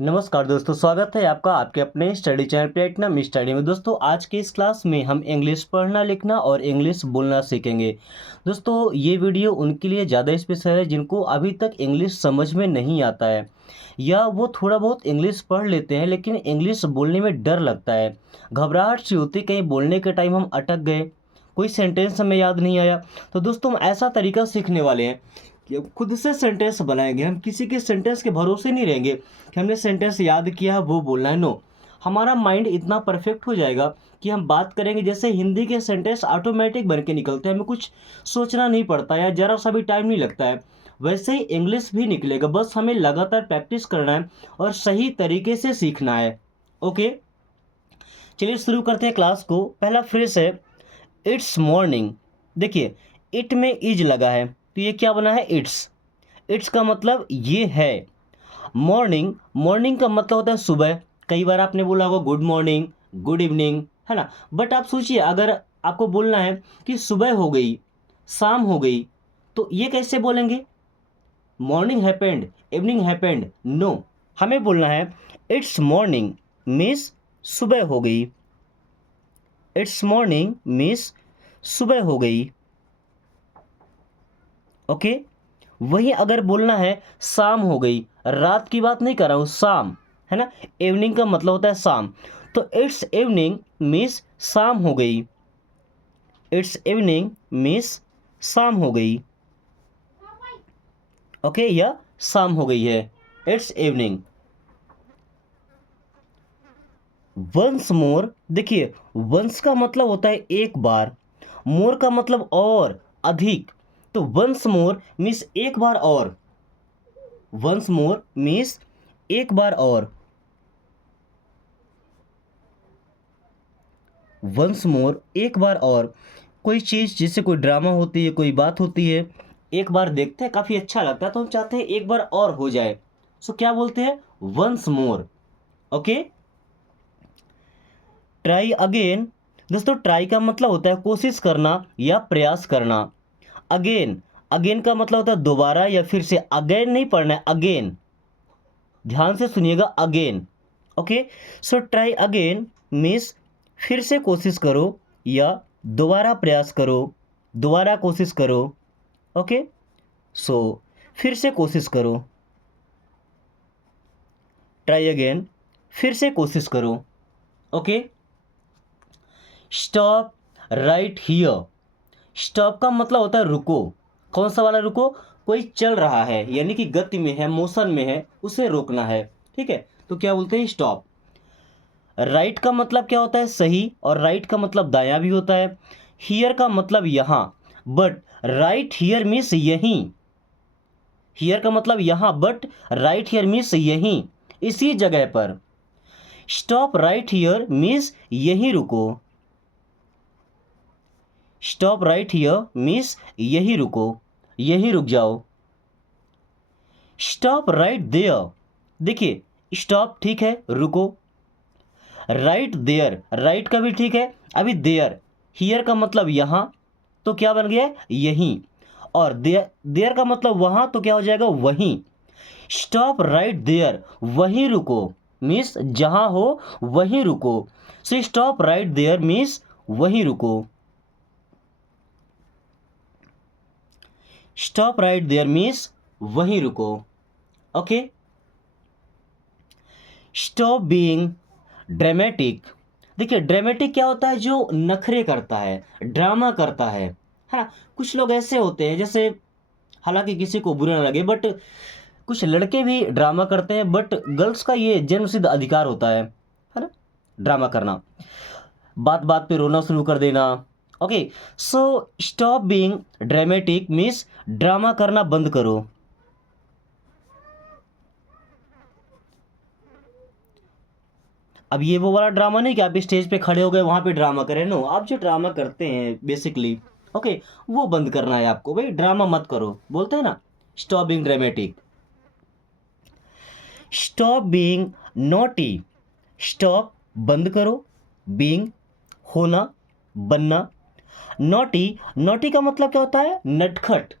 नमस्कार दोस्तों, स्वागत है आपका आपके अपने स्टडी चैनल प्लेटिनम स्टडी में। दोस्तों आज के इस क्लास में हम इंग्लिश पढ़ना लिखना और इंग्लिश बोलना सीखेंगे। दोस्तों ये वीडियो उनके लिए ज़्यादा स्पेशल है जिनको अभी तक इंग्लिश समझ में नहीं आता है या वो थोड़ा बहुत इंग्लिश पढ़ लेते हैं लेकिन इंग्लिश बोलने में डर लगता है, घबराहट सी होती, कहीं बोलने के टाइम हम अटक गए, कोई सेंटेंस हमें याद नहीं आया। तो दोस्तों हम ऐसा तरीका सीखने वाले हैं कि अब खुद से सेंटेंस बनाएंगे। हम किसी के सेंटेंस के भरोसे नहीं रहेंगे कि हमने सेंटेंस याद किया है वो बोलना है। नो, हमारा माइंड इतना परफेक्ट हो जाएगा कि हम बात करेंगे जैसे हिंदी के सेंटेंस ऑटोमेटिक बन के निकलते हैं, हमें कुछ सोचना नहीं पड़ता या ज़रा सा भी टाइम नहीं लगता है। वैसे ही इंग्लिश भी निकलेगा, बस हमें लगातार प्रैक्टिस करना है और सही तरीके से सीखना है। ओके, चलिए शुरू करते हैं क्लास को। पहला फ्रेज है इट्स मॉर्निंग। देखिए इट में इज लगा है तो ये क्या बना है, इट्स। इट्स का मतलब ये है। मॉर्निंग, मॉर्निंग का मतलब होता है सुबह। कई बार आपने बोला होगा गुड मॉर्निंग, गुड इवनिंग, है ना। बट आप सोचिए अगर आपको बोलना है कि सुबह हो गई, शाम हो गई, तो ये कैसे बोलेंगे? Morning happened, evening happened, no. हमें बोलना है इट्स मॉर्निंग मीन्स सुबह हो गई। इट्स मॉर्निंग मीन्स सुबह हो गई। ओके, वहीं अगर बोलना है शाम हो गई, रात की बात नहीं कर रहा हूँ, शाम, है ना। इवनिंग का मतलब होता है शाम, तो इट्स इवनिंग मीन्स शाम हो गई। इट्स इवनिंग मीन्स शाम हो गई। ओके, या शाम हो गई है, इट्स इवनिंग। वंस मोर, देखिए वंस का मतलब होता है एक बार, मोर का मतलब और, अधिक। तो वंस मोर मीन्स एक बार और। वंस मोर मीन्स एक बार और। वंस मोर एक बार और। कोई चीज़ जिससे कोई ड्रामा होती है, कोई बात होती है, एक बार देखते हैं काफ़ी अच्छा लगता है तो हम चाहते हैं एक बार और हो जाए, सो क्या बोलते हैं, once more. Okay, try again. दोस्तों ट्राई का मतलब होता है कोशिश करना या प्रयास करना। अगेन, अगेन का मतलब होता है दोबारा या फिर से। अगेन नहीं पढ़ना है, अगेन, ध्यान से सुनिएगा, again. Okay, so try again means फिर से कोशिश करो या दोबारा प्रयास करो, दोबारा कोशिश करो। ओके, सो फिर से कोशिश करो। ट्राई अगेन, फिर से कोशिश करो। Okay, stop right here. Stop का मतलब होता है रुको। कौन सा वाला रुको? कोई चल रहा है यानी कि गति में है, मोशन में है, उसे रोकना है। ठीक है, तो क्या बोलते हैं, स्टॉप। राइट का मतलब क्या होता है, सही, और राइट का मतलब दायां भी होता है। हियर का मतलब यहाँ, बट राइट हियर मीन्स यहीं। हियर का मतलब यहाँ, बट राइट हियर मीन्स यहीं, इसी जगह पर। स्टॉप राइट हियर मीन्स यहीं रुको। स्टॉप राइट हियर मीन्स यहीं रुको, यहीं रुक जाओ। Stop right there. देखिए स्टॉप ठीक है, रुको। राइट देयर, राइट का भी ठीक है। अभी देयर, हियर का मतलब यहाँ, तो क्या बन गया, यहीं। और देयर, देयर का मतलब वहाँ, तो क्या हो जाएगा, वहीं। स्टॉप राइट देयर, वहीं रुको मीन्स जहाँ हो वहीं रुको। So stop right there means वहीं रुको। स्टॉप राइट देयर मीन्स वहीं रुको। Okay, stop being dramatic. देखिए ड्रामेटिक क्या होता है, जो नखरे करता है, ड्रामा करता है ना। कुछ लोग ऐसे होते हैं जैसे, हालांकि किसी को बुरा ना लगे, बट कुछ लड़के भी ड्रामा करते हैं, बट गर्ल्स का ये जन्मसिद्ध अधिकार होता है ना, ड्रामा करना, बात बात पे रोना शुरू कर देना। Okay, so stop being dramatic means drama करना बंद करो। अब ये वो वाला ड्रामा नहीं कि आप स्टेज पे खड़े हो गए वहां पे ड्रामा करें, नो। आप जो ड्रामा करते हैं बेसिकली, ओके, वो बंद करना है आपको। भाई ड्रामा मत करो, बोलते हैं ना, stop being dramatic. Stop being naughty. Stop बंद करो, बीइंग होना, बनना। नॉटी, नॉटी का मतलब क्या होता है, नटखट।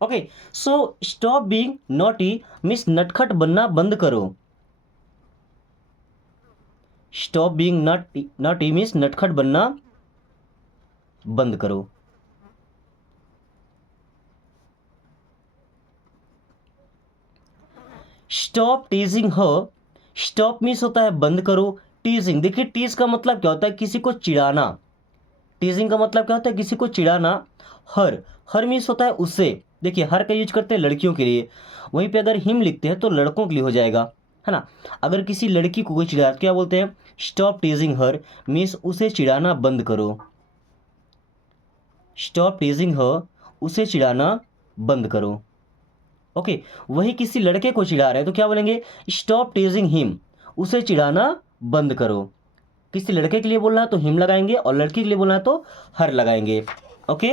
Okay, so stop being naughty means नटखट बनना बंद करो। स्टॉप बीइंग नॉटी मीन्स नटखट बनना बंद करो। स्टॉप टीजिंग हर, स्टॉप मीन्स होता है बंद करो। टीजिंग, देखिए टीज का मतलब क्या होता है, किसी को चिढ़ाना। टीजिंग का मतलब क्या होता है, किसी को चिढ़ाना। हर, हर मीन्स होता है उससे। देखिए हर का यूज करते हैं लड़कियों के लिए, वहीं पे अगर हिम लिखते हैं तो लड़कों के लिए हो जाएगा, है ना। अगर किसी लड़की को कोई चिढ़ा तो क्या बोलते हैं, स्टॉप टीजिंग हर मीन्स उसे चिढ़ाना बंद करो। स्टॉप टीजिंग हर, उसे चिढ़ाना बंद करो। ओके, वही किसी लड़के को चिढ़ा रहे हैं तो क्या बोलेंगे, स्टॉप टीजिंग हिम, उसे चिढ़ाना बंद करो। किसी लड़के के लिए बोलना है तो हिम लगाएंगे, और लड़की के लिए बोलना है तो हर लगाएंगे। ओके,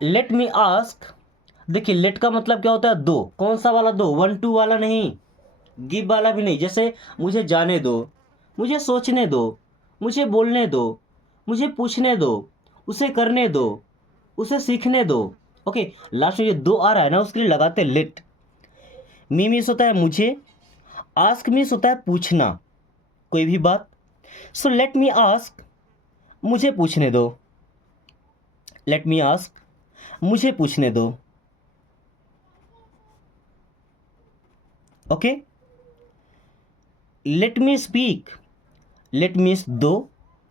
लेट मी आस्क, देखिए लेट का मतलब क्या होता है, दो। कौन सा वाला दो, 1 2 वाला नहीं, गिव वाला भी नहीं। जैसे मुझे जाने दो, मुझे सोचने दो, मुझे बोलने दो, मुझे पूछने दो, उसे करने दो, उसे सीखने दो। ओके, लास्ट में ये दो आ रहा है ना, उसके लिए लगाते हैं लेट। मी मीन्स होता है मुझे, आस्क मीन्स होता है पूछना कोई भी बात। सो लेट मी आस्क, मुझे पूछने दो। लेट मी आस्क, मुझे पूछने दो। Okay, let me speak, let means दो,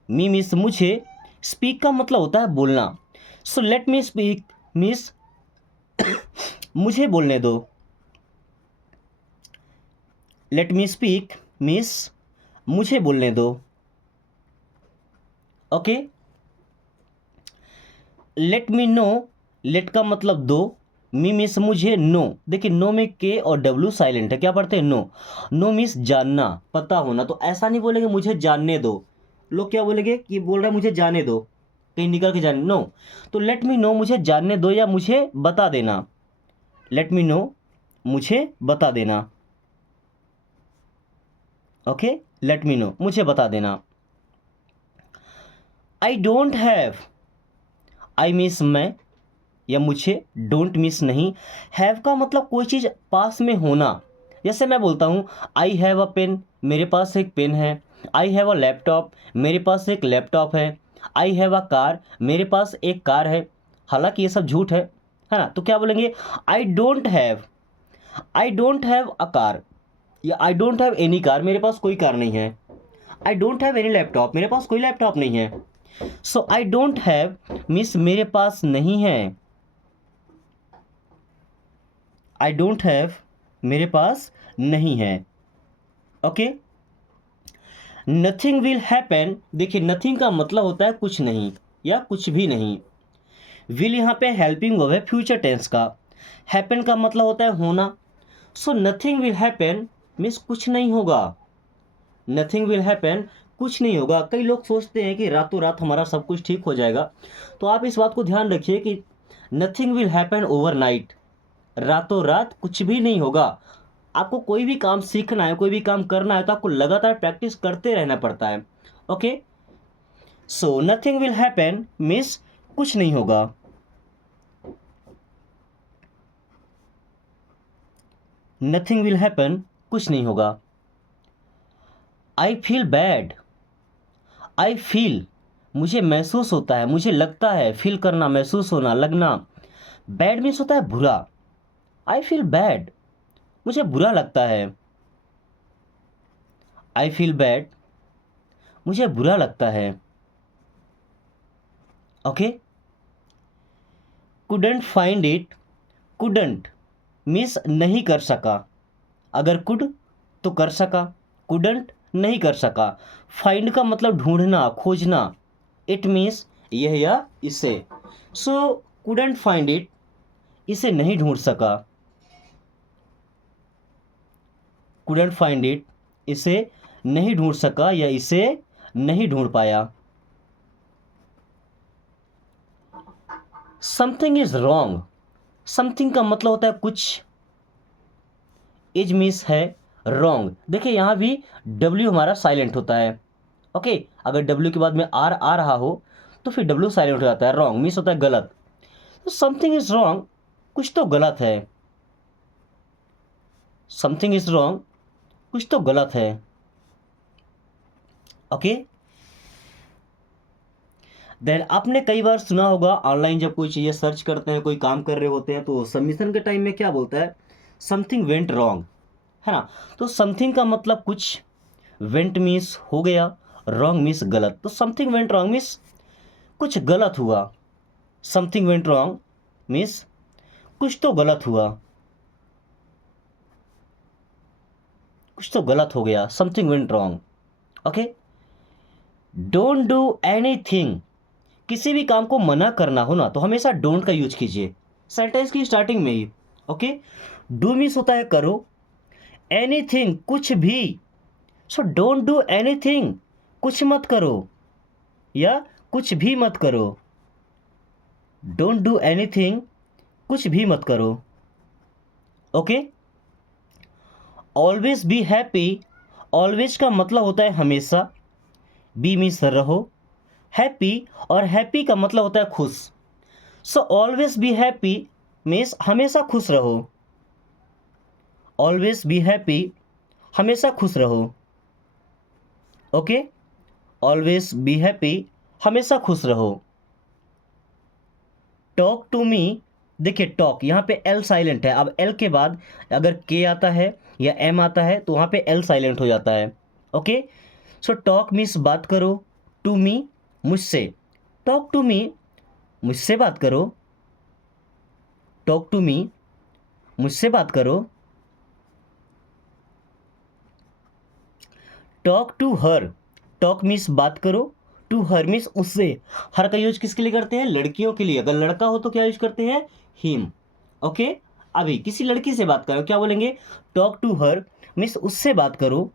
मी मीन्स मुझे, स्पीक का मतलब होता है बोलना। So let me speak means मुझे बोलने दो। लेट मी स्पीक मीन्स मुझे बोलने दो। Okay, let me know, let का मतलब दो, मी मीन्स मुझे, नो, देखिए नो में के और डब्ल्यू साइलेंट है, क्या पढ़ते हैं, नो। नो मीन्स जानना, पता होना। तो ऐसा नहीं बोलेंगे मुझे जानने दो, लोग क्या बोलेंगे कि बोल रहा है मुझे जाने दो, कहीं निकल के जाने, नो। तो लेट मी नो, मुझे जानने दो या मुझे बता देना। लेट मी नो, मुझे बता देना। ओके, लेट मी नो, मुझे बता देना। आई डोंट हैव, आई मीन्स मैं या मुझे, डोंट मिस नहीं। हैव का मतलब कोई चीज़ पास में होना। जैसे मैं बोलता हूँ आई हैव अ पेन, मेरे पास एक पेन है। आई हैव अ लैपटॉप, मेरे पास एक लैपटॉप है। आई हैव अ कार, मेरे पास एक कार है। हालांकि ये सब झूठ है ना। तो क्या बोलेंगे, I don't have, I don't have a car, या I don't have any car, मेरे पास कोई कार नहीं है। I don't have any laptop, मेरे पास कोई लैपटॉप नहीं है। So I don't have means मेरे पास नहीं है। आई डोंट हैव, मेरे पास नहीं है। ओके, नथिंग विल हैपन, देखिए नथिंग का मतलब होता है कुछ नहीं या कुछ भी नहीं। विल यहाँ पे हेल्पिंग वर्ब है फ्यूचर टेंस का। हैपन का मतलब होता है होना। So nothing will happen means कुछ नहीं होगा। नथिंग विल हैपन, कुछ नहीं होगा। कई लोग सोचते हैं कि रातों रात हमारा सब कुछ ठीक हो जाएगा, तो आप इस बात को ध्यान रखिए कि नथिंग विल हैपन ओवरनाइट, रातों रात कुछ भी नहीं होगा। आपको कोई भी काम सीखना है, कोई भी काम करना है, तो आपको लगातार प्रैक्टिस करते रहना पड़ता है। Okay, so nothing will happen means कुछ नहीं होगा। नथिंग विल हैपन, कुछ नहीं होगा। I feel bad, I feel मुझे महसूस होता है, मुझे लगता है, फील करना, महसूस होना, लगना। बैड मीन्स होता है बुरा। आई फील बैड, मुझे बुरा लगता है। आई फील बैड, मुझे बुरा लगता है। Okay, couldn't find it, couldn't means नहीं कर सका। अगर कुड तो कर सका, कुडंट नहीं कर सका। फाइंड का मतलब ढूंढना, खोजना। इट मीन्स यह या इसे। सो कुडंट फाइंड इट, इसे नहीं ढूंढ सका। कुडंट फाइंड इट, इसे नहीं ढूंढ सका या इसे नहीं ढूंढ पाया। समथिंग इज रॉन्ग, समथिंग का मतलब होता है कुछ। इज मीन्स है रॉन्ग। देखिए यहाँ भी डब्ल्यू हमारा साइलेंट होता है। ओके, अगर डब्ल्यू के बाद में आर आ रहा हो तो फिर डब्ल्यू साइलेंट हो जाता है। रॉन्ग मीन्स होता है गलत। तो समथिंग इज रॉन्ग, कुछ तो गलत है। समथिंग इज रॉन्ग, कुछ तो गलत है। ओके। देन आपने कई बार सुना होगा ऑनलाइन जब कोई चीज़ें सर्च करते हैं, कोई काम कर रहे होते हैं, तो सबमिशन के टाइम में क्या बोलता है, समथिंग वेंट रॉन्ग, है ना। तो समथिंग का मतलब कुछ, वेंट मीन्स हो गया, रॉन्ग मीन्स गलत। तो समथिंग वेंट रॉन्ग मीन्स कुछ गलत हुआ। समथिंग वेंट रॉन्ग मीन्स कुछ तो गलत हुआ, कुछ तो गलत हो गया, something went wrong. Okay. Don't do anything, किसी भी काम को मना करना हो ना तो हमेशा डोंट का यूज कीजिए सेंटेंस की स्टार्टिंग में ही। ओके। डू मीन्स होता है करो, एनीथिंग कुछ भी, सो डोंट डू एनीथिंग, कुछ मत करो या कुछ भी मत करो। डोंट डू एनीथिंग, कुछ भी मत करो। Okay. Always be happy, always का मतलब होता है हमेशा, बी मीन्स रहो, हैप्पी, और हैप्पी का मतलब होता है खुश। So always be happy means हमेशा खुश रहो। ऑलवेज बी हैप्पी, हमेशा खुश रहो। ओके। ऑलवेज बी हैप्पी, हमेशा खुश रहो। टॉक टू मी, देखिए टॉक यहाँ पे एल साइलेंट है, अब एल के बाद अगर के आता है या एम आता है तो वहाँ पे एल साइलेंट हो जाता है। ओके। सो टॉक मीन्स बात करो, टू मी मुझसे, टॉक टू मी मुझसे बात करो, टॉक टू मी मुझसे बात करो। Talk to her, talk means बात करो, टू हर मीन्स उससे। हर का यूज किसके लिए करते हैं, लड़कियों के लिए। अगर लड़का हो तो क्या यूज करते हैं, हिम। ओके। अभी किसी लड़की से बात करो क्या बोलेंगे, टॉक टू हर मीन्स उससे बात करो,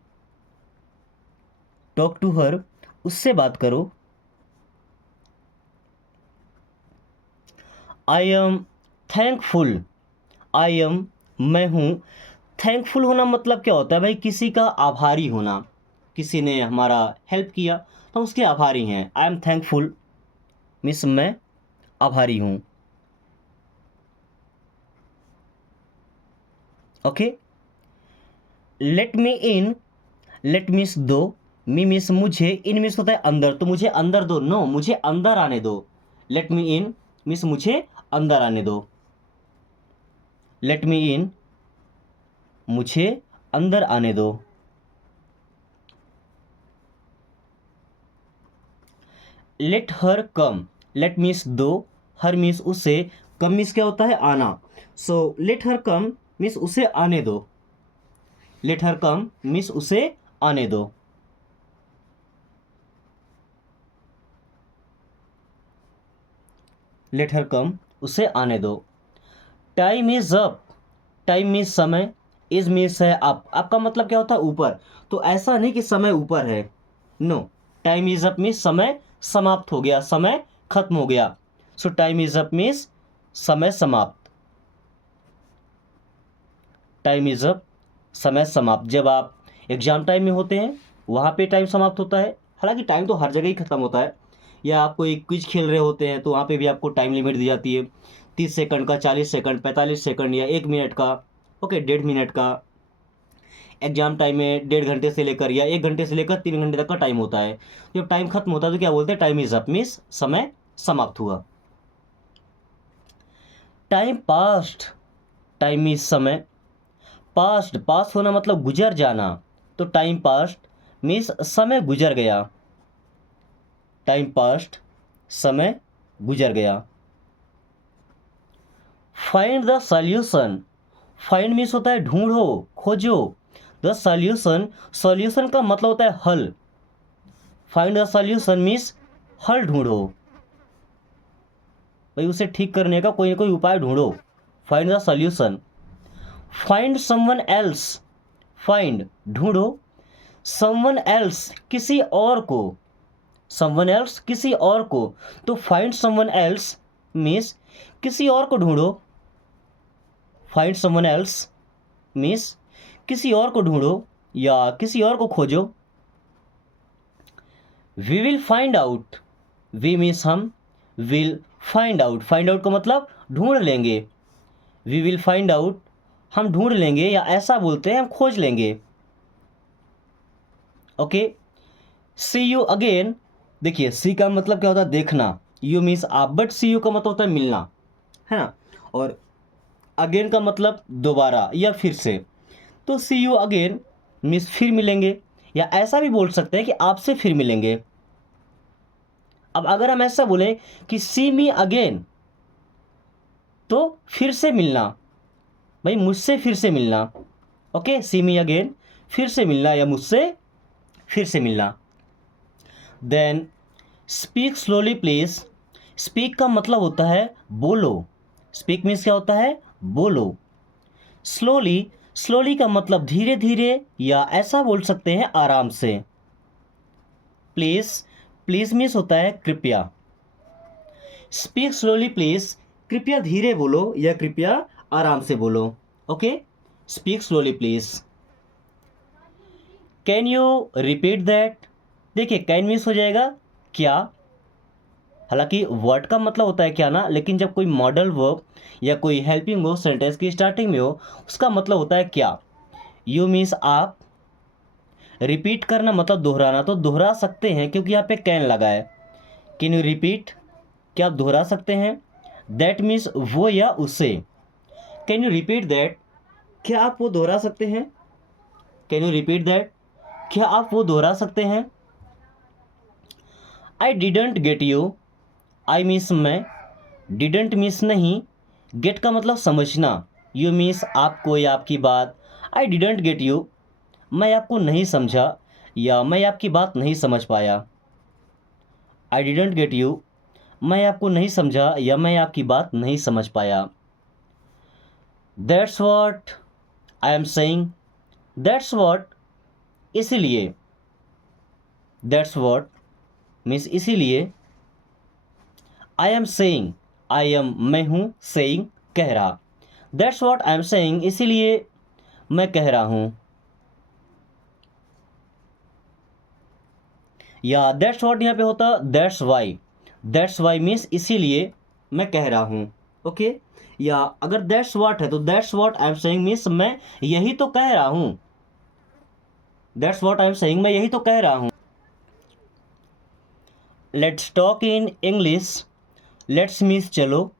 टॉक टू हर उससे बात करो। I am thankful, I am मैं हूँ, थैंकफुल होना मतलब क्या होता है भाई, किसी का आभारी होना, किसी ने हमारा हेल्प किया तो हम उसके आभारी हैं। आई एम थैंकफुल मीन्स मैं आभारी हूँ। ओके। लेट मी इन, लेट मीन्स दो, मी मीन्स मुझे, इन मीन्स होता है अंदर, तो मुझे अंदर दो, नो मुझे अंदर आने दो। लेट मी इन मीन्स मुझे अंदर आने दो। लेट मी इन, मुझे अंदर आने दो। लेट हर कम, लेट मीन्स दो, हर मीन्स उसे, कम मीन्स क्या होता है आना। So let her come means उसे आने दो, लेट हर कम मीन्स उसे आने दो। लेट हर कम उसे आने दो। Time is up, time means समय, इज मीन्स है अप, आपका मतलब क्या होता है ऊपर, तो ऐसा नहीं कि समय ऊपर है, no. Time is up means समय समाप्त हो गया, समय खत्म हो गया। So time is up means समय समाप्त, टाइम इज अप समय समाप्त। जब आप एग्जाम टाइम में होते हैं वहाँ पे टाइम समाप्त होता है, हालांकि टाइम तो हर जगह ही खत्म होता है। या आप कोई क्विज खेल रहे होते हैं तो वहाँ पे भी आपको टाइम लिमिट दी जाती है, 30 सेकंड का, 40 सेकंड, 45 सेकंड या 1 मिनट का। ओके, 1.5 मिनट का। एग्जाम टाइम में 1.5 घंटे से लेकर या 1 घंटे से लेकर 3 घंटे तक का टाइम होता है। जब टाइम खत्म होता है तो क्या बोलते हैं, टाइम इज अप मीन्स समय समाप्त हुआ। टाइम पास्ट, टाइम मीन्स समय, पास्ट पास होना मतलब गुजर जाना, तो टाइम पास्ट मीन्स समय गुजर गया, टाइम पास्ट समय गुजर गया। Find the solution, find means होता है ढूंढो, खोजो, द सॉल्यूशन, सॉल्यूशन का मतलब होता है हल। फाइंड द सॉल्यूशन मीन्स हल ढूंढो, भाई उसे ठीक करने का कोई ना कोई उपाय ढूंढो। Find the solution. Find someone else, find ढूंढो, समवन एल्स किसी और को, समवन एल्स किसी और को, तो फाइंड समवन एल्स मीन्स किसी और को ढूंढो, फाइंड समवन एल्स मीन्स किसी और को ढूंढो या किसी और को खोजो। We will find out, we means हम, will find out, find out का मतलब ढूंढ लेंगे, वी विल फाइंड आउट हम ढूंढ लेंगे, या ऐसा बोलते हैं हम खोज लेंगे। ओके, सी यू अगेन, देखिए सी का मतलब क्या होता है देखना, यू मीन्स आप, बट सी यू का मतलब होता है मिलना, है ना, और अगेन का मतलब दोबारा या फिर से। तो सी यू अगेन मीन्स फिर मिलेंगे, या ऐसा भी बोल सकते हैं कि आपसे फिर मिलेंगे। अब अगर हम ऐसा बोले कि सी मी अगेन, तो फिर से मिलना, भाई मुझसे फिर से मिलना। ओके, सी मी अगेन, फिर से मिलना या मुझसे फिर से मिलना। Then speak slowly please, speak का मतलब होता है बोलो, स्पीक मीन्स क्या होता है बोलो। स्लोली, स्लोली का मतलब धीरे धीरे, या ऐसा बोल सकते हैं आराम से। प्लीज, प्लीज मीन्स होता है कृपया। स्पीक स्लोली प्लीज, कृपया धीरे बोलो या कृपया आराम से बोलो। Okay, speak slowly please. Can you repeat that, देखिए कैन मीन्स हो जाएगा क्या, हालांकि वर्ड का मतलब होता है क्या ना, लेकिन जब कोई मॉडल वर्ब या कोई हेल्पिंग वर्ब सेंटेंस की स्टार्टिंग में हो, उसका मतलब होता है क्या। यू मीन्स आप, रिपीट करना मतलब दोहराना, तो दोहरा सकते हैं क्योंकि यहाँ पे कैन लगा है। कैन यू रिपीट, क्या आप दोहरा सकते हैं। दैट मीन्स वो या उसे। कैन यू रिपीट दैट, क्या आप वो दोहरा सकते हैं। कैन यू रिपीट दैट, क्या आप वो दोहरा सकते हैं। I didn't get you, I means मैं, डिडंट मीन्स नहीं, गेट का मतलब समझना, यू मीन्स आपको या आपकी बात। आई डिडंट गेट यू, मैं आपको नहीं समझा या मैं आपकी बात नहीं समझ पाया। आई डिडंट गेट यू, मैं आपको नहीं समझा या मैं आपकी बात नहीं समझ पाया। That's what I am saying, that's what, इसीलिए, दैट्स वॉट मीन्स इसीलिए। I am saying, I am मैं हूँ, सेइंग कह रहा। That's what I am saying, इसीलिए मैं कह रहा हूँ। या दैट्स वॉट यहाँ पे होता that's why, that's why means इसीलिए मैं कह रहा हूँ। ओके, या अगर दैट्स वॉट है तो that's what I am saying means मैं यही तो कह रहा हूँ। That's what I am saying, मैं यही तो कह रहा हूँ। Let's talk in English, let's means चलो,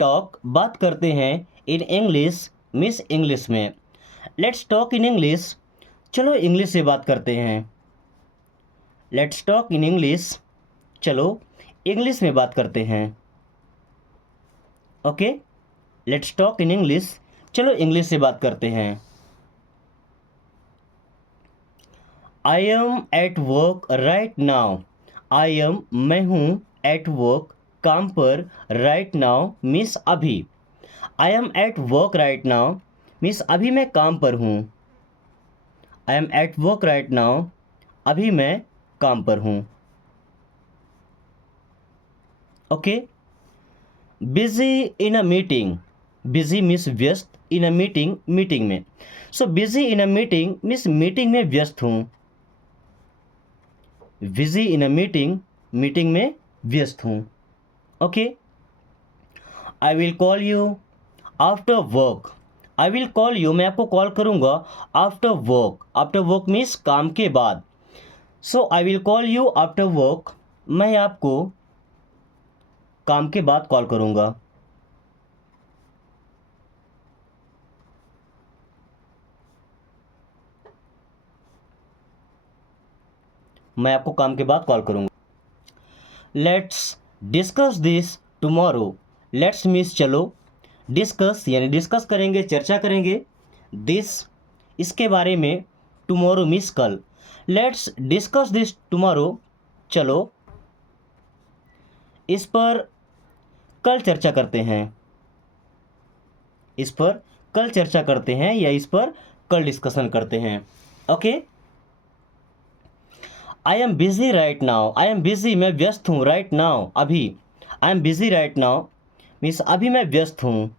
टॉक बात करते हैं, इन इंग्लिश मीन्स इंग्लिश में। लेट्स टॉक इन इंग्लिश, चलो इंग्लिश से बात करते हैं। लेट्स टॉक इन इंग्लिश, चलो इंग्लिश में बात करते हैं। Okay, let's talk in English, चलो इंग्लिश से बात करते हैं। I am at work right now, I am मैं हूँ, एट वर्क काम पर, राइट नाउ मीन्स अभी। I am at work right now means अभी मैं काम पर हूँ। I am at work right now, अभी मैं काम पर हूँ। Okay, busy in a meeting, busy means व्यस्त, इन अ मीटिंग मीटिंग में। So busy in a meeting means meeting में व्यस्त हूँ। Busy in a meeting, meeting में व्यस्त हूँ। Okay, I will call you after work, I will call you मैं आपको कॉल करूँगा, after work, after work means काम के बाद। So I will call you after work, मैं आपको काम के बाद कॉल करूँगा। मैं आपको काम के बाद कॉल करूँगा। Let's discuss this tomorrow, let's means चलो, डिस्कस यानी डिस्कस करेंगे, चर्चा करेंगे, दिस इसके बारे में, टुमारो मीन्स कल। लेट्स डिस्कस दिस टुमारो, चलो इस पर कल चर्चा करते हैं, इस पर कल चर्चा करते हैं या इस पर कल डिस्कशन करते हैं। Okay, I am busy right now, I am busy मैं व्यस्त हूँ, राइट नाउ अभी। I am busy right now means अभी मैं व्यस्त हूँ।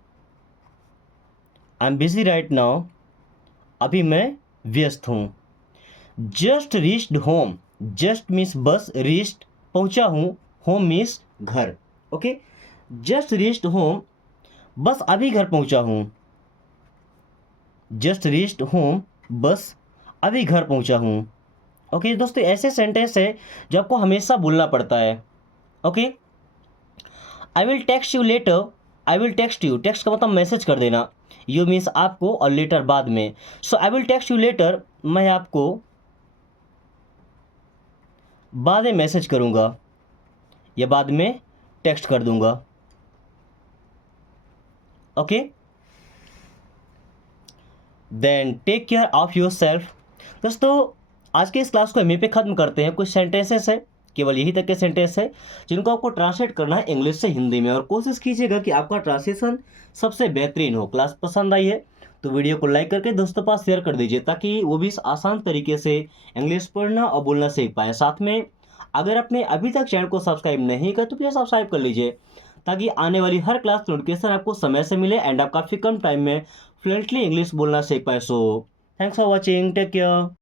I am busy right now, अभी मैं व्यस्त हूँ। Just reached home, just means बस, रीच्ड पहुँचा हूँ, होम मीन्स घर। ओके, जस्ट रीच्ड होम, बस अभी घर पहुँचा हूँ। जस्ट रीच्ड होम, बस अभी घर पहुँचा हूँ। ओके दोस्तों, ऐसे सेंटेंस है जो आपको हमेशा बोलना पड़ता है। Okay, I will text you letter, I will text you, text का मतलब मैसेज कर देना, यू मीन्स आपको और लेटर बाद में। So I will text you later, मैं आपको बाद में मैसेज करूँगा या बाद में टेक्स्ट कर दूंगा। Okay, then take care of yourself. दोस्तों, आज के इस क्लास को यहीं पे ख़त्म करते हैं। कुछ सेंटेंसेस है, केवल यही तक के सेंटेंस है जिनको आपको ट्रांसलेट करना है इंग्लिश से हिंदी में, और कोशिश कीजिएगा कि आपका ट्रांसलेशन सबसे बेहतरीन हो। क्लास पसंद आई है तो वीडियो को लाइक करके दोस्तों के पास शेयर कर दीजिए, ताकि वो भी इस आसान तरीके से इंग्लिश पढ़ना और बोलना सीख पाए। साथ में अगर आपने अभी तक चैनल को सब्सक्राइब नहीं किया तो प्लीज़ सब्सक्राइब कर लीजिए, ताकि आने वाली हर क्लास नोटिफिकेशन आपको समय से मिले एंड आप काफ़ी कम टाइम में फ्लुएंटली इंग्लिश बोलना सीख पाए। So thanks for watching, take care.